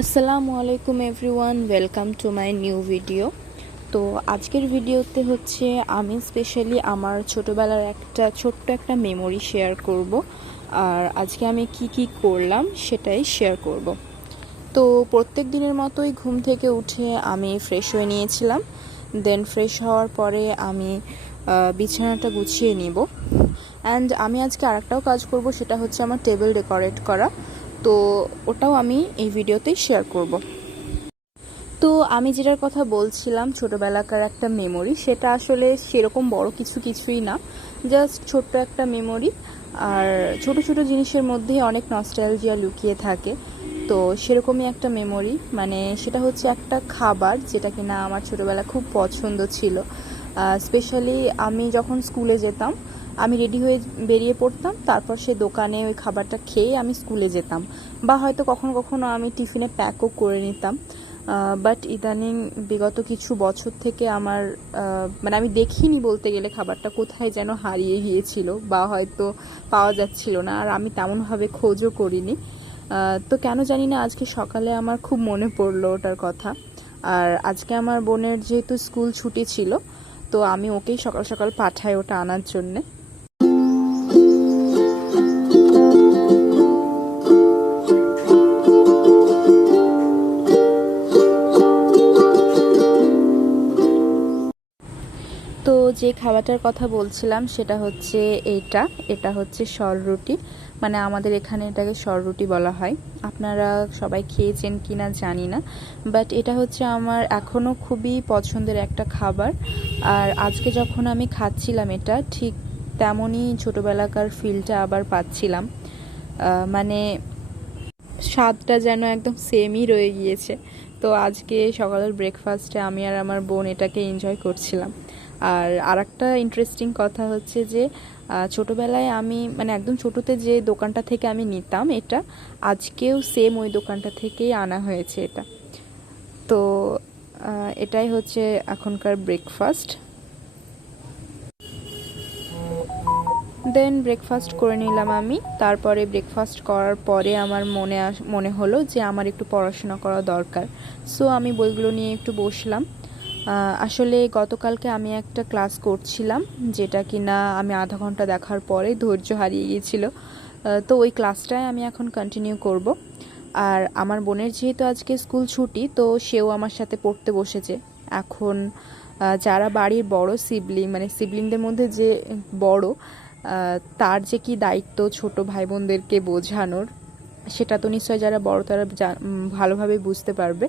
আসসালামু আলাইকুম everyone, welcome to my new video. তো আজকের ভিডিওতে হচ্ছে আমি স্পেশালি আমার ছোটোবেলার ছোট্ট একটা মেমোরি শেয়ার করব। আর আজকে আমি কি করলাম সেটাই শেয়ার করব। তো প্রত্যেক দিনের মতোই ঘুম থেকে উঠে আমি ফ্রেশ হয়ে নিয়েছিলাম। দেন ফ্রেশ হওয়ার পরে আমি বিছানাটা গুছিয়ে নিব। অ্যান্ড আমি আজকে আরেকটাও কাজ করব, সেটা হচ্ছে আমার টেবিল ডেকোরেট করা। তো ওটাও আমি এই ভিডিওতেই শেয়ার করব। তো আমি যেটার কথা বলছিলাম, ছোটোবেলাকার একটা মেমোরি, সেটা আসলে সেরকম বড় কিছুই না, জাস্ট ছোট্ট একটা মেমোরি। আর ছোট ছোট জিনিসের মধ্যেই অনেক নস্টালজিয়া লুকিয়ে থাকে। তো সেরকমই একটা মেমোরি, মানে সেটা হচ্ছে একটা খাবার যেটা কিনা আমার ছোটোবেলা খুব পছন্দ ছিল। স্পেশালি আমি যখন স্কুলে যেতাম, আমি রেডি হয়ে বেরিয়ে পড়তাম, তারপর সেই দোকানে ওই খাবারটা খেয়ে আমি স্কুলে যেতাম, বা হয়তো কখনো কখনো আমি টিফিনে প্যাকও করে নিতাম। বাট ইদানিং বিগত কিছু বছর থেকে আমার মানে আমি দেখিনি বলতে গেলে, খাবারটা কোথায় যেন হারিয়ে গিয়েছিল বা হয়তো পাওয়া যাচ্ছিল না, আর আমি তেমনভাবে খোঁজও করিনি। তো কেন জানি না আজকে সকালে আমার খুব মনে পড়লো ওটার কথা। আর আজকে আমার বোনের যেহেতু স্কুল ছুটি ছিল, তো আমি ওকেই সকাল সকাল পাঠাই ওটা আনার জন্যে। তো যে খাবারটার কথা বলছিলাম সেটা হচ্ছে এটা হচ্ছে সররুটি। মানে আমাদের এখানে এটাকে সররুটি বলা হয়। আপনারা সবাই খেয়েছেন কি না জানি না, বাট এটা হচ্ছে আমার এখনও খুবই পছন্দের একটা খাবার। আর আজকে যখন আমি খাচ্ছিলাম এটা, ঠিক তেমনই ছোটোবেলাকার ফিলটা আবার পাচ্ছিলাম। মানে স্বাদটা যেন একদম সেমই রয়ে গিয়েছে। তো আজকে সকালের ব্রেকফাস্টে আমি আর আমার বোন এটাকে এনজয় করছিলাম। আর আরেকটা ইন্টারেস্টিং কথা হচ্ছে যে ছোটোবেলায় আমি মানে একদম ছোটোতে যে দোকানটা থেকে আমি নিতাম এটা, আজকেও সেম ওই দোকানটা থেকেই আনা হয়েছে এটা। তো এটাই হচ্ছে এখনকার ব্রেকফাস্ট। দেন ব্রেকফাস্ট করে নিলাম আমি। তারপরে ব্রেকফাস্ট করার পরে আমার মনে হলো যে আমার একটু পড়াশোনা করা দরকার। সো আমি বইগুলো নিয়ে একটু বসলাম। আসলে গতকালকে আমি একটা ক্লাস করছিলাম, যেটা কিনা আমি আধা ঘন্টা দেখার পরে ধৈর্য হারিয়ে গিয়েছিল। তো ওই ক্লাসটাই আমি এখন কন্টিনিউ করব। আর আমার বোনের যেহেতু আজকে স্কুল ছুটি, তো সেও আমার সাথে পড়তে বসেছে। এখন যারা বাড়ির বড় সিবলিং, মানে সিবলিংদের মধ্যে যে বড়, তার যে কি দায়িত্ব ছোট ভাই বোনদেরকে বোঝানোর, সেটা তো নিশ্চয় যারা বড় তারা ভালোভাবে বুঝতে পারবে।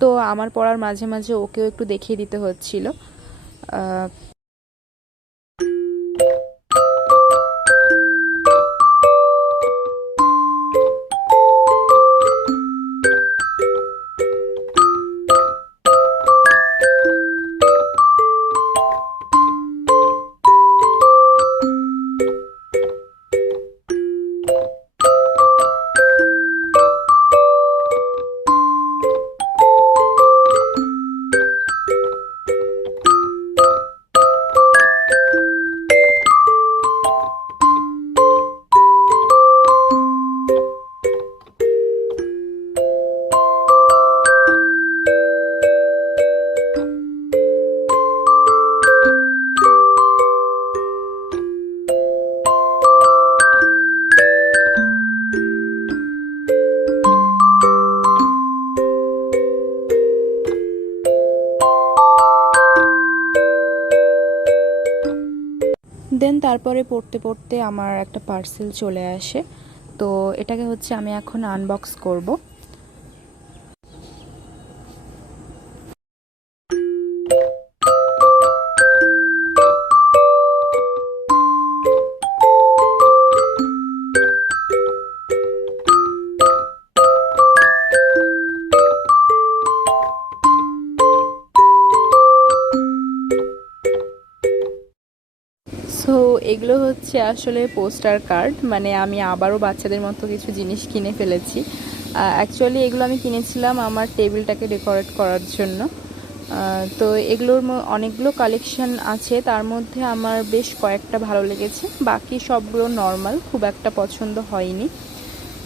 তো আমার পড়ার মাঝে মাঝে ওকেও একটু দেখিয়ে দিতে হচ্ছিল। দেন তারপরে পড়তে পড়তে আমার একটা পার্সেল চলে আসে। তো এটাকে হচ্ছে আমি এখন আনবক্স করব। সো এগুলো হচ্ছে আসলে পোস্টার কার্ড। মানে আমি আবারও বাচ্চাদের মতো কিছু জিনিস কিনে ফেলেছি। অ্যাকচুয়ালি এগুলো আমি কিনেছিলাম আমার টেবিলটাকে ডেকোরেট করার জন্য। তো এগুলোর অনেকগুলো কালেকশন আছে, তার মধ্যে আমার বেশ কয়েকটা ভালো লেগেছে, বাকি সবগুলো নর্মাল, খুব একটা পছন্দ হয়নি।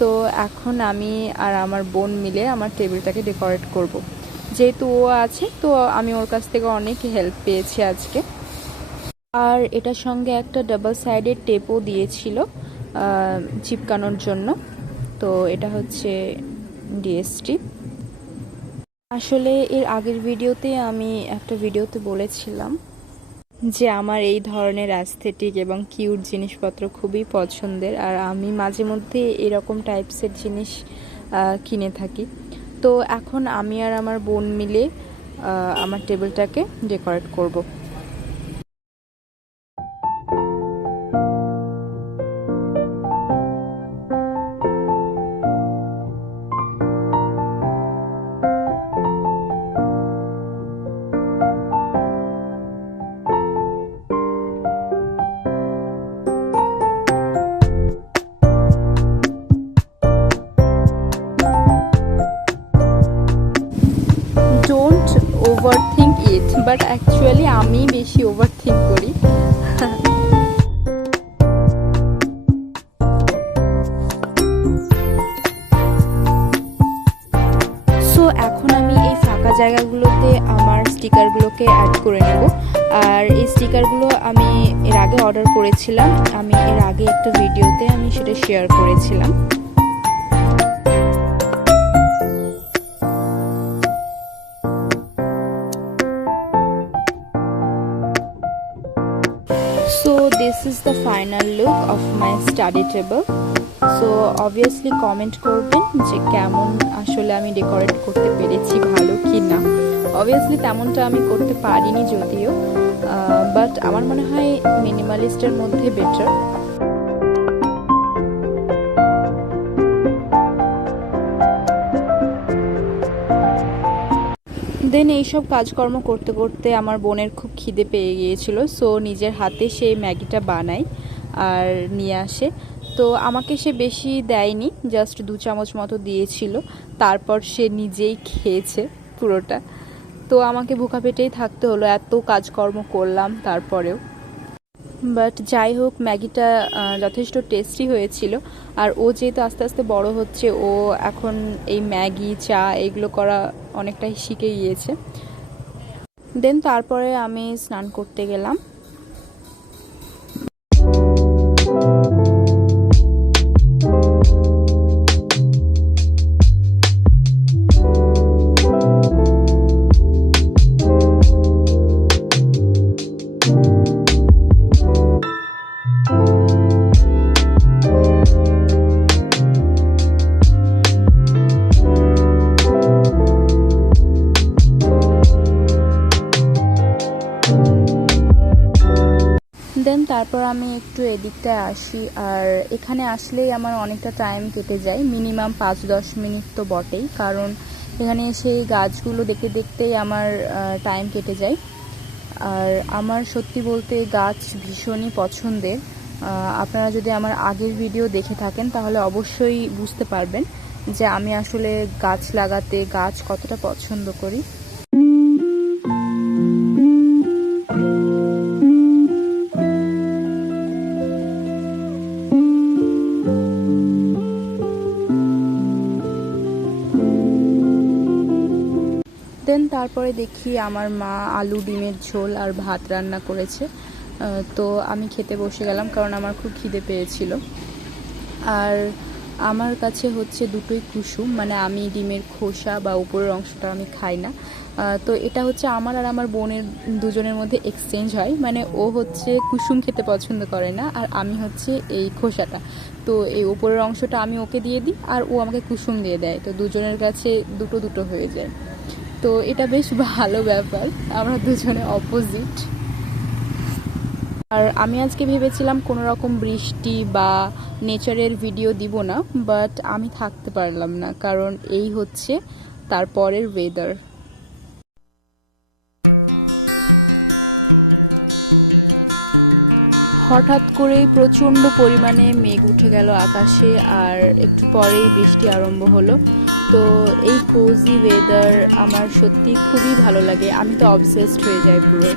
তো এখন আমি আর আমার বোন মিলে আমার টেবিলটাকে ডেকোরেট করব। যেহেতু ও আছে তো আমি ওর কাছ থেকে অনেক হেল্প পেয়েছি আজকে। আর এটার সঙ্গে একটা ডাবল সাইডেড টেপও দিয়েছিল চিপকানোর জন্য। তো এটা হচ্ছে ডিএসটি। আসলে এর আগের ভিডিওতে আমি একটা ভিডিওতে বলেছিলাম যে আমার এই ধরনের অ্যাস্থেটিক এবং কিউট জিনিসপত্র খুবই পছন্দের, আর আমি মাঝে মধ্যে এরকম টাইপসের জিনিস কিনে থাকি। তো এখন আমি আর আমার বোন মিলে আমার টেবিলটাকে ডেকোরেট করব। Don't over think it, but actually আমি বেশি ওভার থিঙ্ক করি। সো এখন আমি এই ফাঁকা জায়গাগুলোতে আমার স্টিকারগুলোকে অ্যাড করে নেব। আর এই স্টিকারগুলো আমি এর আগে অর্ডার করেছিলাম, আমি এর আগে একটা ভিডিওতে আমি সেটা শেয়ার করেছিলাম। So this is the final look of my study table. So obviously comment করবেন যে কেমন আসলে আমি ডেকোরেট করতে পেরেছি, ভালো কি না। অবভিয়াসলি তেমনটা আমি করতে পারিনি যদিও, বাট আমার মনে হয় মিনিমালিস্টের মধ্যে বেটার। দেন এইসব কাজকর্ম করতে করতে আমার বোনের খুব খিদে পেয়ে গিয়েছিল। সো নিজের হাতে সেই ম্যাগিটা বানায় আর নিয়ে আসে। তো আমাকে সে বেশি দেয়নি, জাস্ট 2 চামচ মতো দিয়েছিল। তারপর সে নিজেই খেয়েছে পুরোটা। তো আমাকে ভুকা পেটেই থাকতে হলো, এত কাজকর্ম করলাম তারপরেও। বাট যাই হোক, ম্যাগিটা যথেষ্ট টেস্টি হয়েছিল। আর ও যেহেতু আস্তে আস্তে বড় হচ্ছে, ও এখন এই ম্যাগি চা এগুলো করা অনেকটাই শিখে গিয়েছে। দেন তারপরে আমি স্নান করতে গেলাম। দেন তারপর আমি একটু এদিকটায় আসি, আর এখানে আসলেই আমার অনেকটা টাইম কেটে যায়, মিনিমাম 5-10 মিনিট তো বটেই, কারণ এখানে এসে এই গাছগুলো দেখতে দেখতেই আমার টাইম কেটে যায়। আর আমার সত্যি বলতে গাছ ভীষণই পছন্দের। আপনারা যদি আমার আগের ভিডিও দেখে থাকেন তাহলে অবশ্যই বুঝতে পারবেন যে আমি আসলে গাছ লাগাতে, গাছ কতটা পছন্দ করি। দেন তারপরে দেখি আমার মা আলু ডিমের ঝোল আর ভাত রান্না করেছে। তো আমি খেতে বসে গেলাম, কারণ আমার খুব খিদে পেয়েছিল। আর আমার কাছে হচ্ছে দুটোই কুসুম, মানে আমি ডিমের খোসা বা উপরের অংশটা আমি খাই না। তো এটা হচ্ছে আমার আর আমার বোনের দুজনের মধ্যে এক্সচেঞ্জ হয়, মানে ও হচ্ছে কুসুম খেতে পছন্দ করে না, আর আমি হচ্ছে এই খোসাটা। তো এই উপরের অংশটা আমি ওকে দিয়ে দিই আর ও আমাকে কুসুম দিয়ে দেয়, তো দুজনের কাছে দুটো দুটো হয়ে যায়। তো এটা বেশ ভালো ব্যাপার, আমরা দুজনে অপোজিট। আর আমি আজকে ভেবেছিলাম কোনো রকম বৃষ্টি বা নেচারের ভিডিও দিব না, বাট আমি থাকতে পারলাম না, কারণ এই হচ্ছে তারপরের ওয়েদার। হঠাৎ করেই প্রচণ্ড পরিমাণে মেঘ উঠে গেল আকাশে, আর একটু পরেই বৃষ্টি আরম্ভ হলো। তো এই কোজি ওয়েদার আমার সত্যি খুবই ভালো লাগে, আমি তো অবসেসড হয়ে যাই পুরো।